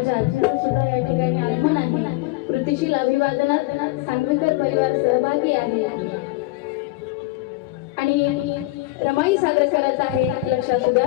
सुद्धा या ठिकाणी आगमन आहे। कृतिशील अभिवादनात सांगवीकर परिवार सहभागी आहे आणि रमाई सादर करत आहे। लक्षात सुद्धा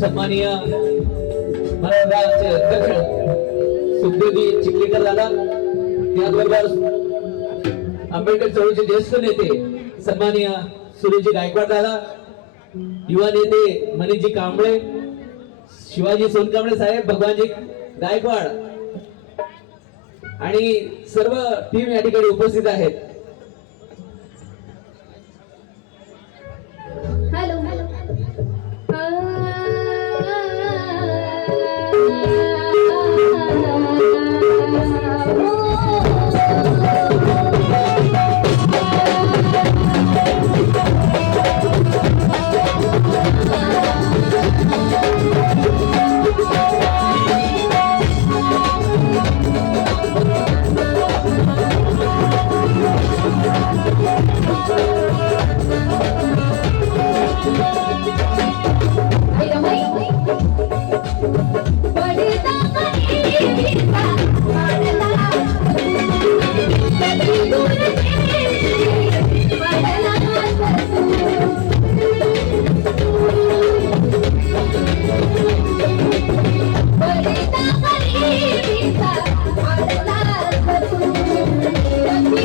सन्माननीय महाराष्ट्राचे अध्यक्ष सुखदेवजी चिखलीकर दादा, त्याचबरोबर आंबेडकर चळवळीचे ज्येष्ठ नेते सन्माननीय सुरेशजी गायकवाड दादा, युवा नेते मनीषजी कांबळे, शिवाजी सोनकांबळे साहेब, भगवानजी गायकवाड आणि सर्व टीम या ठिकाणी उपस्थित आहेत।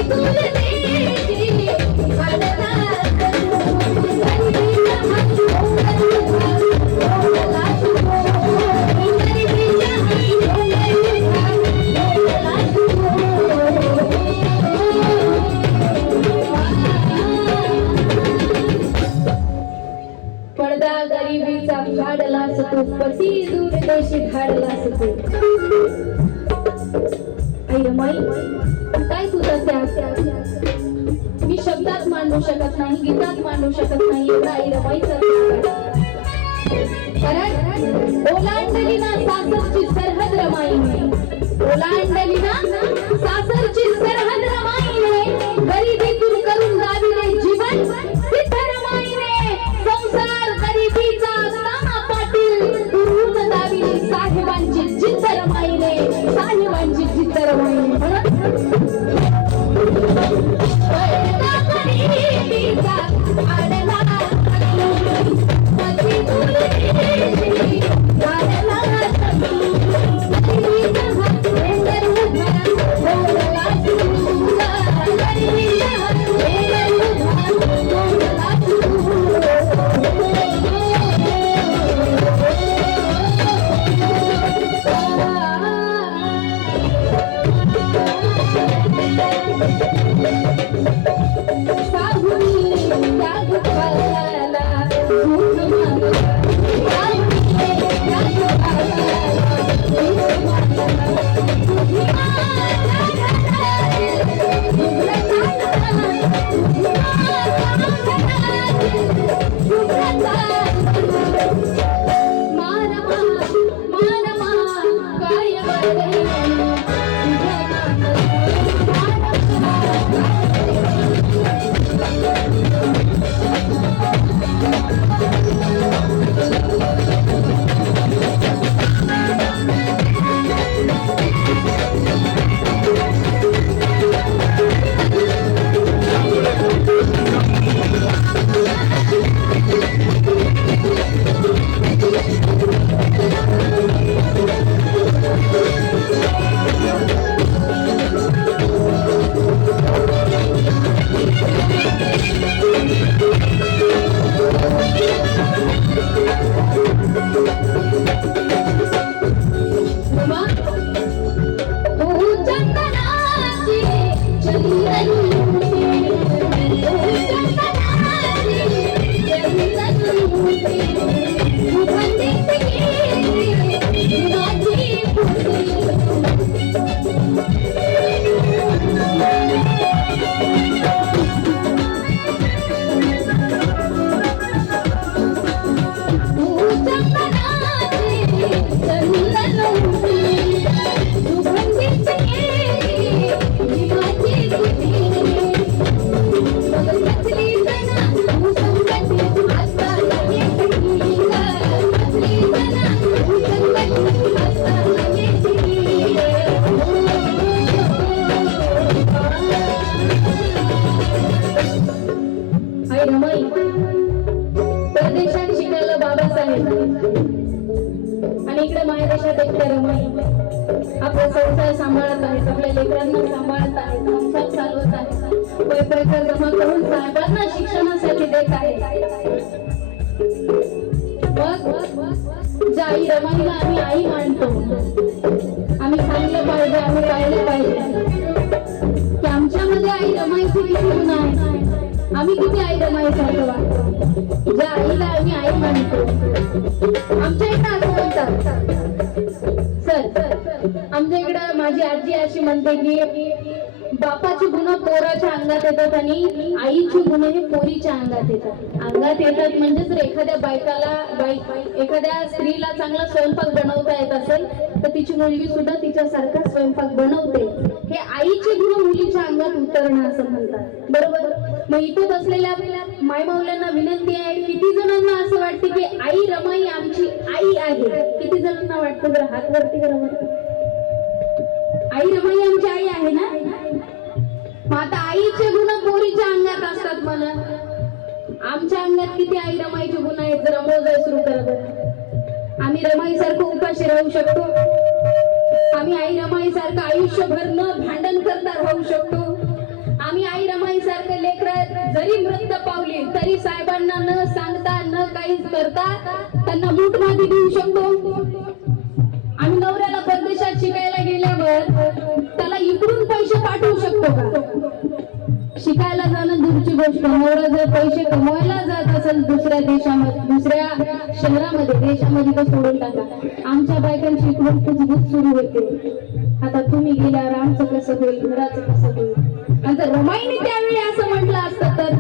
Thank you. परदेशी धाडलास तू. आई रमाई, काय तुझा त्याग मी शब्दात मांडू शकत नाही, गीतात मांडू शकत नाही, एवढा आई रमाईचा कारण ओलांडली ना सासरची सरहद रमाईने, ओलांडली ना सासरची सरहद रमाईने, गरिबीतून करून दाविले जीवन सिद्ध रमाईने, संसार गरिबीचा असताना पाटील दुरून दाविले साहेबांची जिद्द रमाईने, साहेबांची जिद्द रमाईने. परदेशात शिकायला बाबासाहेब आणि इकडे मायदेशात एकट्या रमाई आपला संसार सांभाळत आहेत, आपल्या लेकरांना सांभाळत आहेत, संसार चालवत आहेत, पैसा जमा करून साहेबांना शिक्षणासाठी देत आहेत. मग ज्या आई रमाईला आम्ही आई मानतो, आम्ही सांगितलं पाहिजे, आम्ही पाहिलं पाहिजे की आमच्यामध्ये आई रमाईची किती गुण आहे, आम्ही किती आई रमाईसारखं वागतो. ज्या आईला आम्ही आई मानतो, आमच्या इकडे असं म्हणतात सर, आमच्या इकडं माझी आजी अशी म्हणते की बापाची गुण पोराच्या अंगात येतात आणि आईची गुण हे पोरीच्या अंगात येतात. म्हणजे जर एखाद्या स्त्रीला चांगला स्वयंपाक बनवता येत असेल तर तिची मुलगी सुद्धा तिच्यासारखा स्वयंपाक बनवते. हे आईची गुण मुलीच्या अंगात उतरणं असं म्हणतात, बरोबर. मग इथं बसलेल्या आपल्या मायमाऊल्यांना विनंती आहे, किती जणांना असं वाटते की आई रमाई आमची आई आहे? किती जणांना वाटतं? जर हात वरती करा. आई रमाई आमची आई आहे ना? मग आता आईचे गुण पोरीच्या अंगात असतात म्हणा, आमच्या अंगात किती आई रमाईचे गुण आहेत जरा मोजाय सुरू करा. आम्ही रमाई सारखं उपाशी राहू शकतो, आम्ही आई रमाई सारखं आयुष्यभर न भांडण करता राहू शकतो, आम्ही आई रमाई सारखं लेकरं जरी मृत्यू पावली तरी साहेबांना न सांगता न काही करता त्यांना बूट माती देऊ शकतो. आम्ही नवऱ्याला परदेशात शिकायला गेल्यावर त्याला इकडून पैसे पाठवू शकतो का? शिकायला जाणं दूरची गोष्ट, नवरा जर पैसे कमवायला जात असेल दुसऱ्या देशामध्ये, दुसऱ्या शहरामध्ये देशामध्ये तर सोडून टाका, आमच्या बायकांची इकडून कुजबूज सुरू होते. आता तुम्ही गेल्यावर आमचं कसं होईल, घराचं कसं होईल. आणि जर रमाईने त्यावेळी असं म्हटलं असतं तर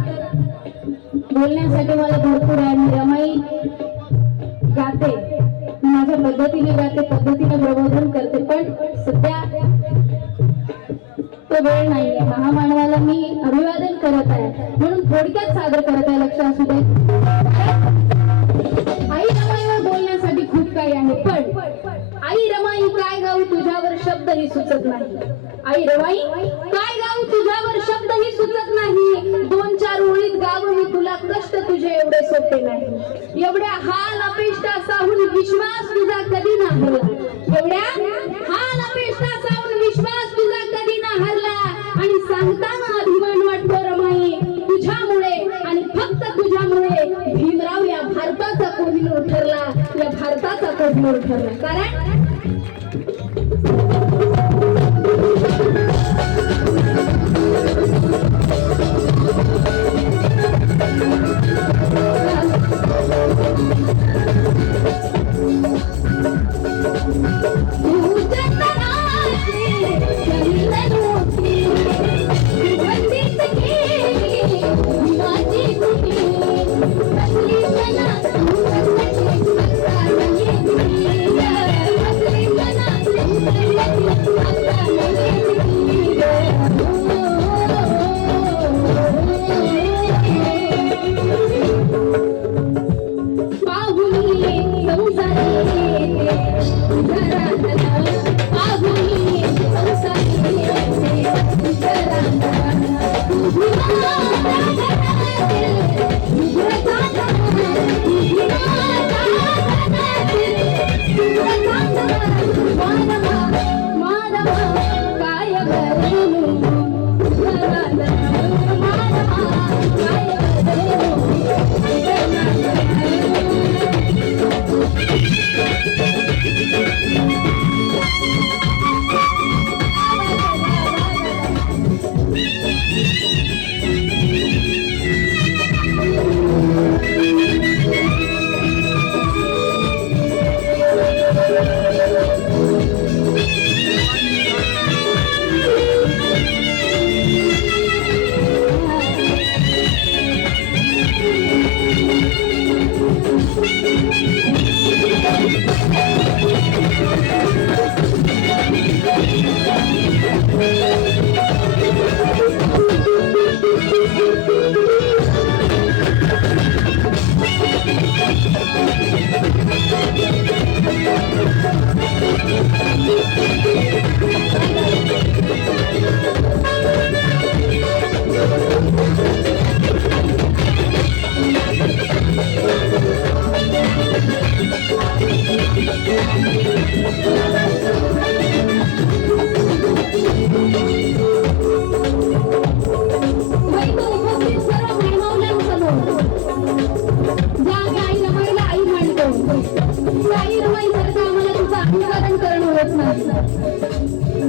बोलण्यासाठी मला भरपूर आहे. मी रमाई गाते, माझ्या पद्धतीने गाते, पद्धतीने प्रबोधन करते, पण सध्या तो वेळ नाहीये. महामानवाला मी अभिवादन करत आहे म्हणून थोडक्यात सादर करत आहे. लक्ष असू दे, आई रमाईवर बोलण्यासाठी खूप काही आहे, पण आई रमाई काय गाऊ तुझ्यावर शब्दही सुचत नाही. आई रमाई काय गाऊ तुझ्यावर शब्दही सुचत नाही. 2-4 ओळीत गाव मी तुला, कष्ट तुझे एवढे सोपे नाही. एवढ्या हाल अपेष्टा साहून विश्वास तुझा कधी ना हरला. एवढ्या हाल अपेष्टा साहून विश्वास तुझा कधी ना हरला. आणि सांगताना अभिमान वाटतो रमाई, तुझ्यामुळे आणि फक्त तुझ्यामुळे भीमराव या भारताचा कोहिनूर ठरला, या भारताचा कोहिनूर ठरला. कारण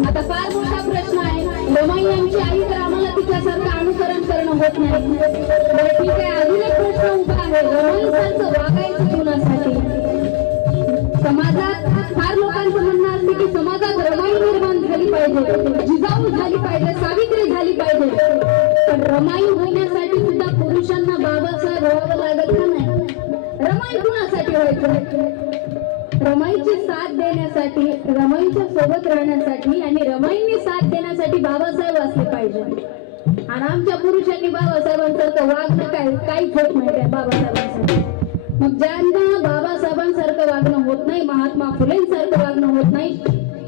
आता फार मोठा प्रश्न आहे. रमाई आमची आई, तर आम्हाला तिच्यासारखं अनुकरण करणं होत नाही. बरं ठीक आहे, अजून एक प्रश्न उभा आहे. रमाई सारखं वागायचं कुणासाठी? समाजात फार लोकांचं म्हणणं असते की समाजात रमाई निर्माण झाली पाहिजे, जिजाऊ झाली पाहिजे, सावित्री झाली पाहिजे. पण रमाई होण्यासाठी सुद्धा पुरुषांना बाबासाहेब व्हावं लागत का नाही? रमाई कुणासाठी व्हायचं? रमाईची साथ देण्यासाठी, रमाईच्या सोबत राहण्यासाठी आणि रमाईने साथ देण्यासाठी बाबासाहेब असले पाहिजे. आणि आमच्या पुरुषांनी बाबासाहेबांसारखं वागणं काहीच होत नाही त्या बाबासाहेबांसाठी. मग ज्यांना बाबासाहेबांसारखं वागणं होत नाही, महात्मा फुलेंसारखं वागणं होत नाही,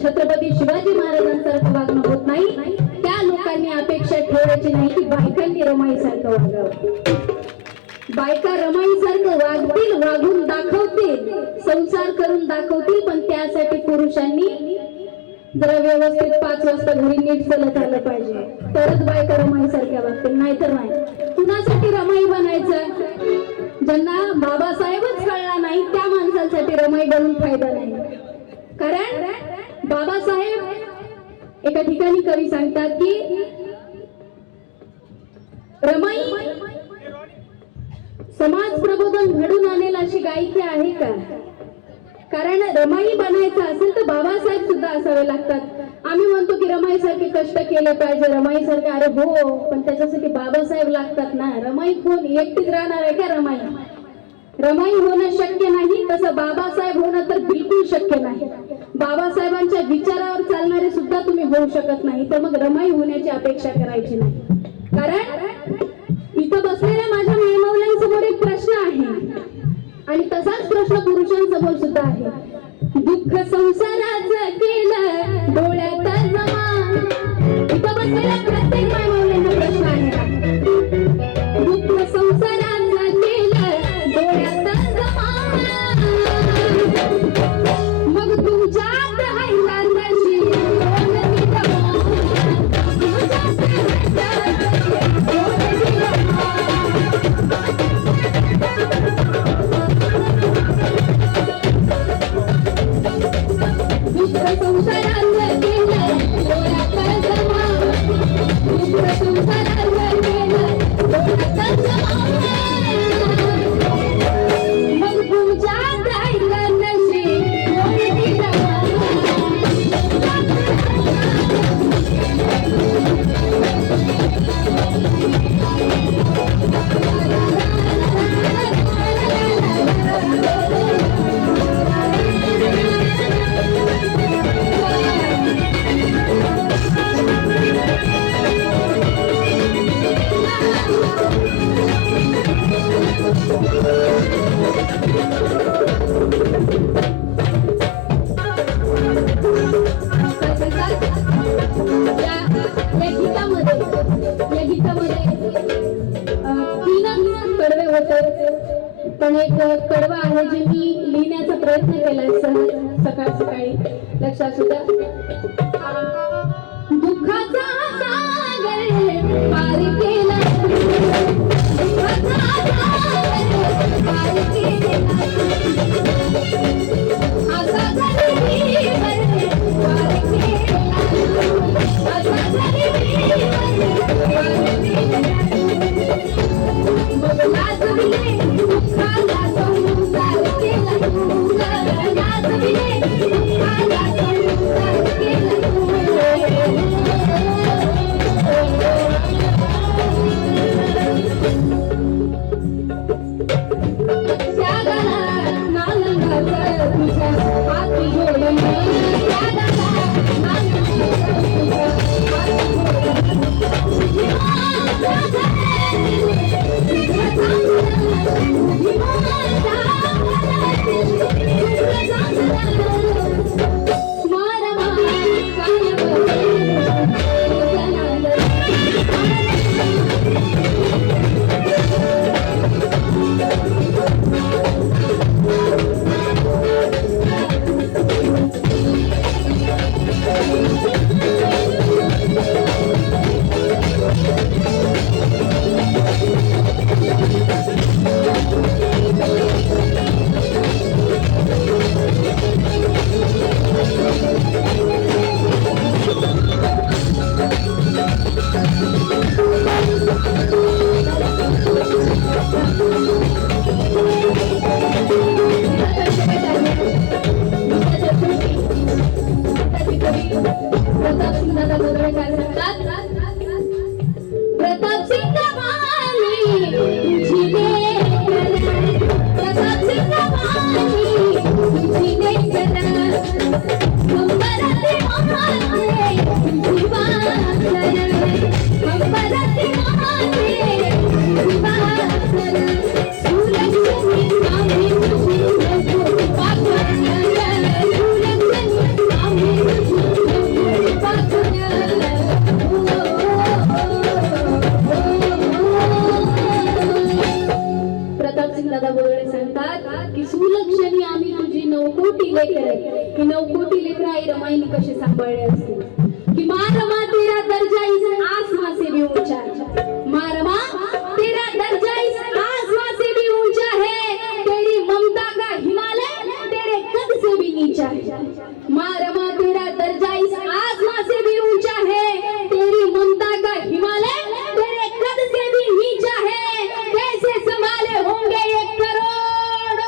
छत्रपती शिवाजी महाराजांसारखं वागणं होत नाही, त्या लोकांनी अपेक्षा ठेवायची नाही की बायकांनी रमाईसारखं वागावं. बायका रमाईसारखं वागतील, वागून दाखवतील, संसार करून दाखवतील, पण त्यासाठी पुरुषांनी जरा व्यवस्थित 5 वाजता घरी नीट चलत आलं पाहिजे, तरच बायका रमाईसारख्या वागतील, नाहीतर नाही. कुणासाठी रमाई बनायचं? ज्यांना बाबासाहेबच कळला नाही त्या माणसांसाठी रमाई बनून फायदा नाही. कारण बाबासाहेब एका ठिकाणी कवी सांगतात की रमाई समाज प्रबोधन घडून आणेल अशी गायकी आहे का? कारण रमाई बनायचं असेल तर बाबासाहेब सुद्धा असावे लागतात. आम्ही म्हणतो की रमाई सारखे कष्ट केले पाहिजे, रमाई सारखे, अरे हो, पण त्याच्यासाठी बाबासाहेब लागतात ना. रमाई कोण एकटीच राहणार आहे का? रमाई होणं शक्य नाही, तसं बाबासाहेब होणं तर बिलकुल शक्य नाही. बाबासाहेबांच्या विचारावर चालणारे सुद्धा तुम्ही होऊ शकत नाही, तर मग रमाई होण्याची अपेक्षा करायची नाही. कारण इथं बसलेल्या माझ्या मेळमावल्यांसमोर एक प्रश्न आहे आणि तसाच प्रश्न पुरुषांसमोर सुद्धा आहे. दुःख संसाराचं केलं डोळ्यात जमा. इथं बसलेल्या प्रत्येक मेळमावल्यांना प्रश्न आहे. दुःख संसाराचं केलं डोळ्यात जमा. मग तुमच्यात राहिला नशी कोण विधवा. तुमच्यात राहिला नशी कोण विधवा. दुःख संसाराचं केलं डोळ्यात जमा. दुःख संसाराचं केलं डोळ्यात जमा. मग तुमच्यात राहिलं नशी कोण विधवा. या गीतामध्ये तीनच कडवे होते, पण एक कडवं आहे जे मी लिहिण्याचा प्रयत्न केलाय सकाळी लक्षात सुद्धा. दुःखाचा सागर पार केला. दुःखाचा सागर पार केला. आता झाली पार केला. आता झाली मग लाजविले दुःखाला संसार केला तुला. लाजविले दुःखाला संसार केला त्यागाला नालंगाचं तुझ्या हाती जोडून. त्यागाला नालंगाचं तुझ्या हाती रमाईने कसे सांभाळले असतील कि मारमा तेरा दर्जा इस आसमां से भी ऊंचा है. मारमा तेरा दर्जा इस आसमां से भी ऊंचा है. तेरी ममता का हिमालय तेरे कद से भी नीचा है. मारमा तेरा दर्जा इस आसमां से भी ऊंचा है. तेरी ममता का हिमालय तेरे कद से भी नीचा है. कैसे संभाले होंगे 1 करोड़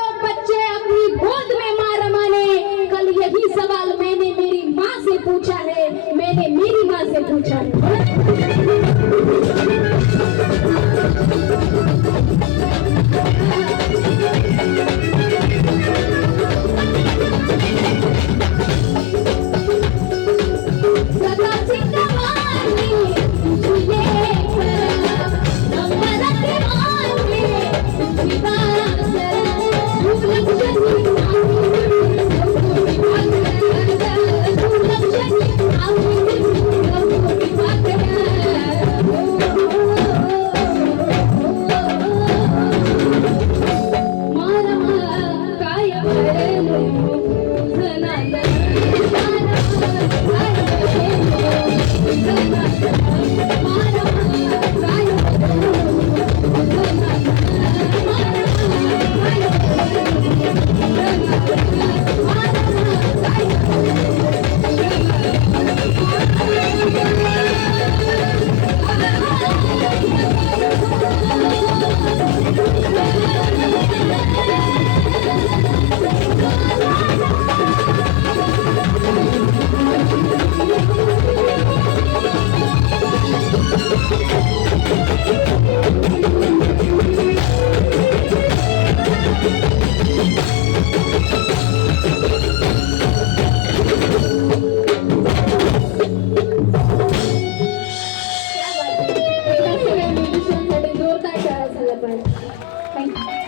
एका सगळ्या म्युझिशियनसाठी जोरदार टाळ्या झाल्या पाहिजे. थँक्यू.